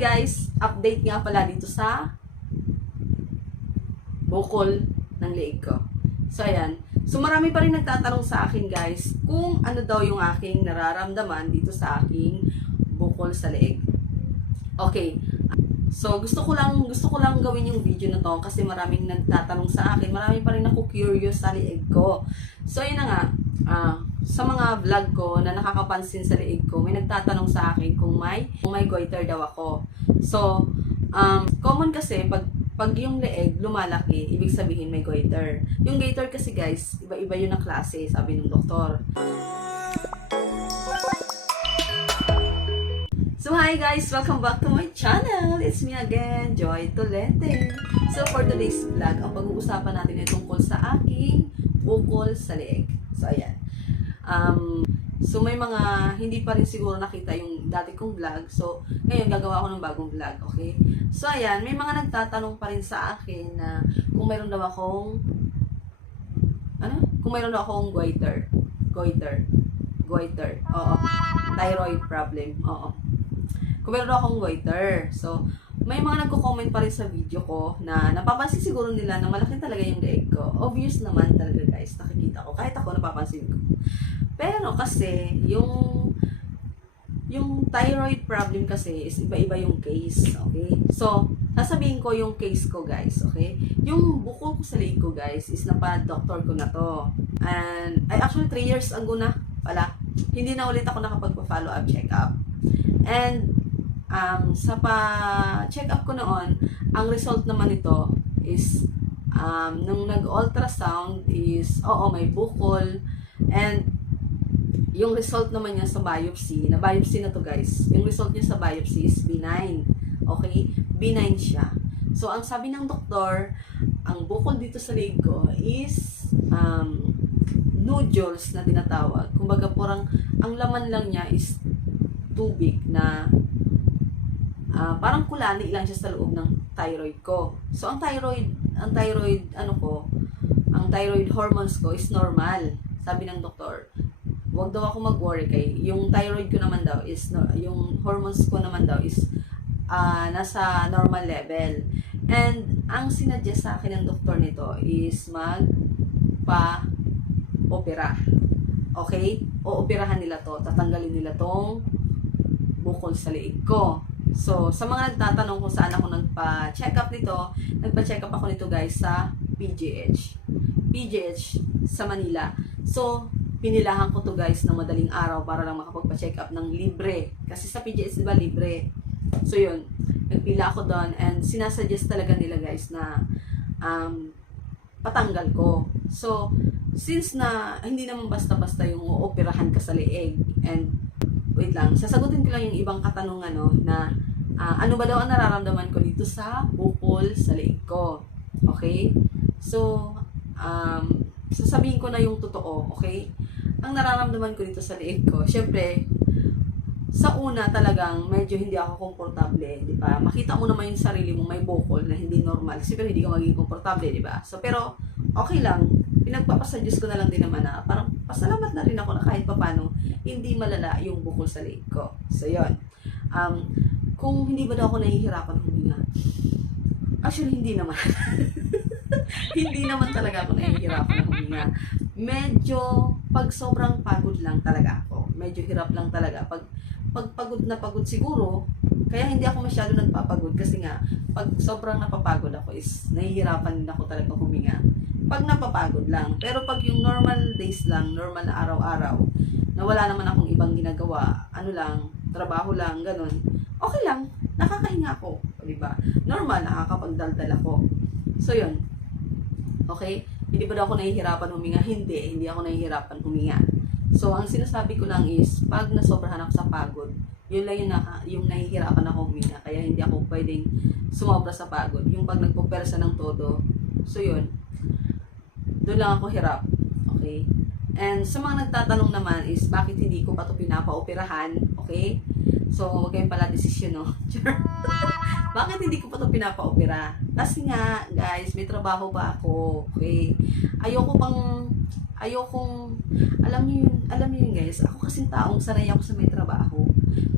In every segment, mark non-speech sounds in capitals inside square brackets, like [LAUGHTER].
guys, update nga pala dito sa bukol ng leeg ko. So ayan. So marami pa rin nagtatanong sa akin guys kung ano daw yung aking nararamdaman dito sa aking bukol sa leeg. Okay. So gusto ko lang gusto ko lang gawin yung video na to kasi maraming nagtatanong sa akin. Marami pa rin ako curious sa leeg ko. So yun na nga. ah, sa mga vlog ko na nakakapansin sa leeg ko, may nagtatanong sa akin kung may kung may goiter daw ako. So um, common kasi pag pag yung leeg lumalaki, ibig sabihin may goiter. Yung goiter kasi guys, iba-iba yun ang klase, sabi ng doktor. So hi guys, welcome back to my channel. It's me again, Joy Tolente. So for today's vlog, ang pag-uusapan natin ay tungkol sa aking bukol sa leeg. So ayan. Um, so may mga hindi pa rin siguro nakita yung dati kong vlog. So ngayon gagawa ako ng bagong vlog, okay? So ayan, may mga nagtatanong pa rin sa akin na kung mayroon daw akong ano? Kung mayroon daw akong goiter. Goiter. Goiter. Oo. Thyroid problem. Oo. Kung meron daw akong goiter. So, may mga nagko-comment pa rin sa video ko na napapansin siguro nila na malaki talaga yung leeg ko. Obvious naman talaga guys, nakikita ko. Kahit ako napapansin ko. Pero kasi, yung yung thyroid problem kasi is iba-iba yung case, okay? So, sasabihin ko yung case ko, guys, okay? Yung bukol ko sa leeg ko, guys, is napa-doctor ko na to. And, ay, actually, 3 years ago na pala. Hindi na ulit ako nakapagpa-follow up check-up. And, um, sa pa-check up ko noon, ang result naman nito is, um, nung nag-ultrasound is, oo, may bukol, and yung result naman niya sa biopsy, na biopsy na to guys, yung result niya sa biopsy is benign. Okay? Benign siya. So, ang sabi ng doktor, ang bukol dito sa leg ko is um, nodules na tinatawag. Kumbaga, porang, ang laman lang niya is tubig na ah, parang kulani lang siya sa loob ng thyroid ko. So, ang thyroid, ang thyroid, ano ko, ang thyroid hormones ko is normal. Sabi ng doktor, wag daw ako mag-worry kay yung thyroid ko naman daw is no, yung hormones ko naman daw is ah, nasa normal level. And ang sinuggest sa akin ng doktor nito is magpa opera. Okay? Ooperahan nila to, tatanggalin nila tong bukol sa liig ko. So, sa mga nagtatanong kung saan ako nagpa-check up nito, nagpa-check up ako nito guys sa PGH. PGH sa Manila. So, pinilahan ko to guys ng madaling araw para lang makapagpa-check up ng libre. Kasi sa PGH, di ba, libre. So, yun. Nagpila ako doon and sinasuggest talaga nila guys na um, patanggal ko. So, since na hindi naman basta-basta yung ooperahan ka sa leeg and wait lang, sasagutin ko lang yung ibang katanungan no, na ah, ano ba daw ang nararamdaman ko dito sa bukol sa leeg ko. Okay? So, um, sasabihin ko na yung totoo, okay? Ang nararamdaman ko dito sa leeg ko, syempre, sa una talagang medyo hindi ako komportable, di ba? Makita mo naman yung sarili mo may bukol na hindi normal. Siyempre hindi ka magiging komportable, di ba? So pero okay lang. Pinagpapasuggest ko na lang din naman na parang pasalamat na rin ako na kahit papano hindi malala yung bukol sa leeg ko. So yon. Um, kung hindi ba daw ako nahihirapan huminga? Actually hindi naman. [LAUGHS] [LAUGHS] hindi naman talaga ako nahihirapan huminga. Medyo pag sobrang pagod lang talaga ako. Medyo hirap lang talaga. Pag pag pagod na pagod siguro, kaya hindi ako masyado nagpapagod kasi nga, pag sobrang napapagod ako is nahihirapan din ako talaga huminga. Pag napapagod lang. Pero pag yung normal days lang, normal na araw-araw, na wala naman akong ibang ginagawa, ano lang, trabaho lang, ganun, okay lang, nakakahinga ako, di ba? Normal, nakakapagdaldal ako. So, yun. Okay? Hindi ba daw ako nahihirapan huminga? Hindi, hindi ako nahihirapan huminga. So, ang sinasabi ko lang is, pag nasobrahan ako sa pagod, yun lang yung, naka, yung nahihirapan ako huminga. Kaya hindi ako pwedeng sumobra sa pagod. Yung pag nagpupersa ng todo. So, yun. Doon lang ako hirap. Okay? And sa mga nagtatanong naman is, bakit hindi ko pa ito pinapa-operahan? Okay? So, huwag kayong pala desisyon, no? [LAUGHS] bakit hindi ko pa ito pinapa-opera? Kasi nga, guys, may trabaho pa ako. Okay? Ayoko pang ayokong, alam niyo yun, alam niyo yun guys, ako kasing taong sanay ako sa may trabaho.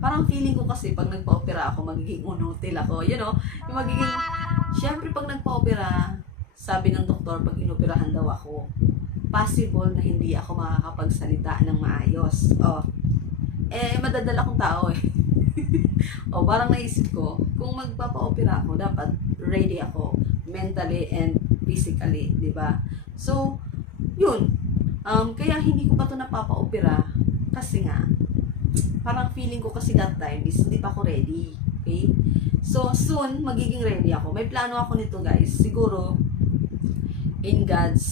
Parang feeling ko kasi pag nagpa-opera ako, magiging unutil ako. You know, yung magiging, syempre pag nagpa-opera, sabi ng doktor, pag inoperahan daw ako, possible na hindi ako makakapagsalita ng maayos. Oh, eh, madadala kong tao eh. [LAUGHS] o, parang naisip ko, kung magpapa-opera ako, dapat ready ako mentally and physically, di ba? So, yun. Um, kaya hindi ko pa to napapa-opera kasi nga, parang feeling ko kasi that time is hindi pa ako ready. Okay? So, soon, magiging ready ako. May plano ako nito, guys. Siguro, in God's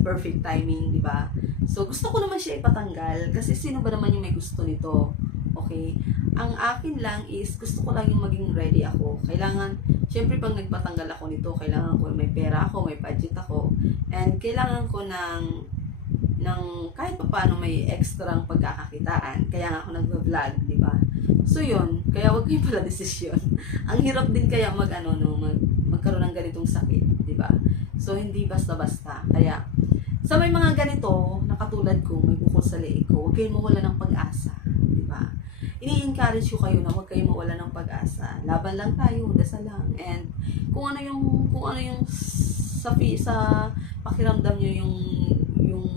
perfect timing, di ba? So, gusto ko naman siya ipatanggal kasi sino ba naman yung may gusto nito? Okay? Ang akin lang is, gusto ko lang yung maging ready ako. Kailangan, syempre pag nagpatanggal ako nito, kailangan ko may pera ako, may budget ako, and kailangan ko ng ng kahit pa paano may ekstrang pagkakakitaan. Kaya nga ako nagva-vlog, di ba? So yun, kaya wag kayo pala [LAUGHS] desisyon. Ang hirap din kaya mag ano no, mag, magkaroon ng ganitong sakit, di ba? So hindi basta-basta. Kaya sa may mga ganito, na katulad ko, may bukol sa leeg ko, huwag kayong mawala ng pag-asa, di ba? Ini-encourage ko kayo na huwag kayong mawala ng pag-asa. Laban lang tayo, dasal lang. And kung ano yung kung ano yung sa sa pakiramdam niyo yung yung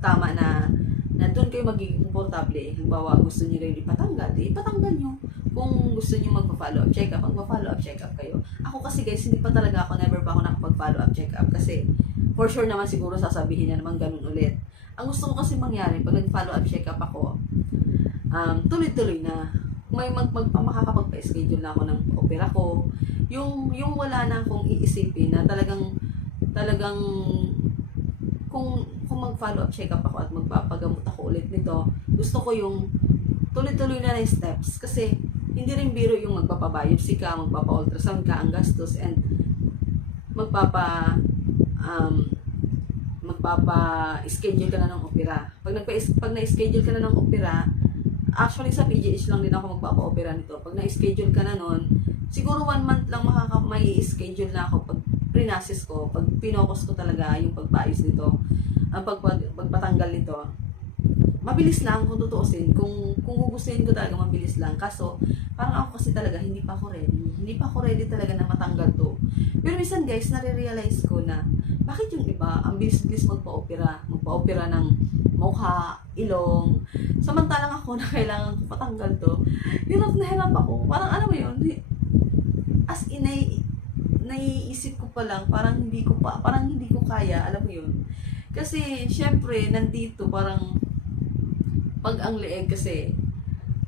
tama na na doon kayo magiging komportable. Halimbawa, gusto niyo rin ipatanggal, di ipatanggal niyo. Kung gusto niyo magpa-follow up check-up, magpa-follow up check-up kayo. Ako kasi guys, hindi pa talaga ako, never pa ako nakapag-follow up check-up kasi for sure naman siguro sasabihin na naman ganun ulit. Ang gusto ko kasi mangyari, pag nag-follow up check-up ako, um, tuloy-tuloy na. May mag, mag, makakapagpa-schedule na ako ng opera ko. Yung, yung wala na akong iisipin na talagang, talagang, kung, kung mag-follow up check-up ako at magpapagamot ako ulit nito, gusto ko yung tuloy-tuloy na na steps. Kasi, hindi rin biro yung magpapabiopsy ka, magpapa-ultrasound ka, ang gastos, and magpapa, um, magpapa-schedule ka na ng opera. Pag, nagpa pag na-schedule ka na ng opera, actually sa PGH lang din ako magpapa-opera nito. Pag na-schedule ka na nun, siguro one month lang makaka may schedule na ako pag prinasis ko, pag pinokos ko talaga yung pagpaayos nito, ang pag, pag, pagpatanggal nito, mabilis lang kung tutuusin. Kung, kung gugustuhin ko talaga, mabilis lang. Kaso, parang ako kasi talaga, hindi pa ako ready. Hindi pa ako ready talaga na matanggal to. Pero minsan guys, nare-realize ko na, bakit yung iba, ang bilis-bilis magpa-opera, magpa-opera ng mukha, ilong, samantalang ako [LAUGHS] na kailangan ko patanggal to, hirap na hirap ako. Parang alam mo yun, as in, nai, naiisip ko pa lang, parang hindi ko pa, parang hindi ko kaya, alam mo yun. Kasi, syempre, nandito, parang, pag ang leeg kasi,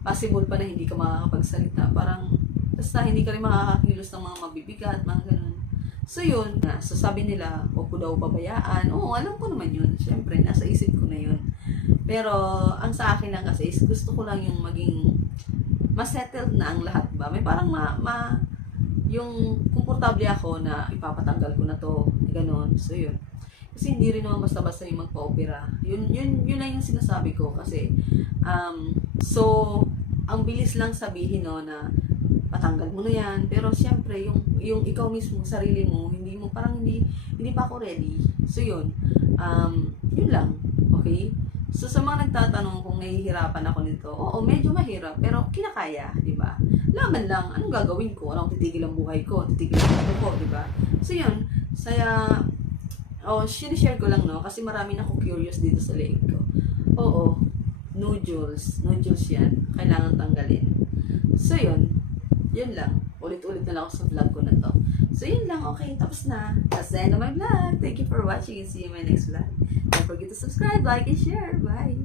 possible pa na hindi ka makakapagsalita. Parang, basta hindi ka rin makakakilos ng mga mabibigat, mga ganun. So yun, na, so sabi nila, huwag ko daw pabayaan. Oo, alam ko naman yun. Siyempre, nasa isip ko na yun. Pero, ang sa akin lang kasi is gusto ko lang yung maging ma-settled na ang lahat ba. May parang ma, ma yung komportable ako na ipapatanggal ko na to, ganun. So yun. Kasi hindi rin naman basta-basta yung magpa-opera. Yun, yun, yun lang yung sinasabi ko kasi um, so ang bilis lang sabihin no na patanggal mo na yan. Pero siyempre, yung, yung ikaw mismo, sarili mo, hindi mo, parang hindi, hindi pa ako ready. So yun, um, yun lang. Okay? So sa mga nagtatanong kung nahihirapan ako nito, oo, medyo mahirap, pero kinakaya, di ba? Laban lang, anong gagawin ko? Anong titigil ang buhay ko? Titigil ang ano ko, di ba? So yun, saya, oh, share ko lang, no? Kasi marami na ako curious dito sa leeg ko. Oo, nodules, nodules yan, kailangan tanggalin. So yun, yun lang. Ulit-ulit na lang ako sa vlog ko na to. So yun lang, okay, tapos na. That's the end of my vlog. Thank you for watching and see you in my next vlog. Don't forget to subscribe, like, and share. Bye!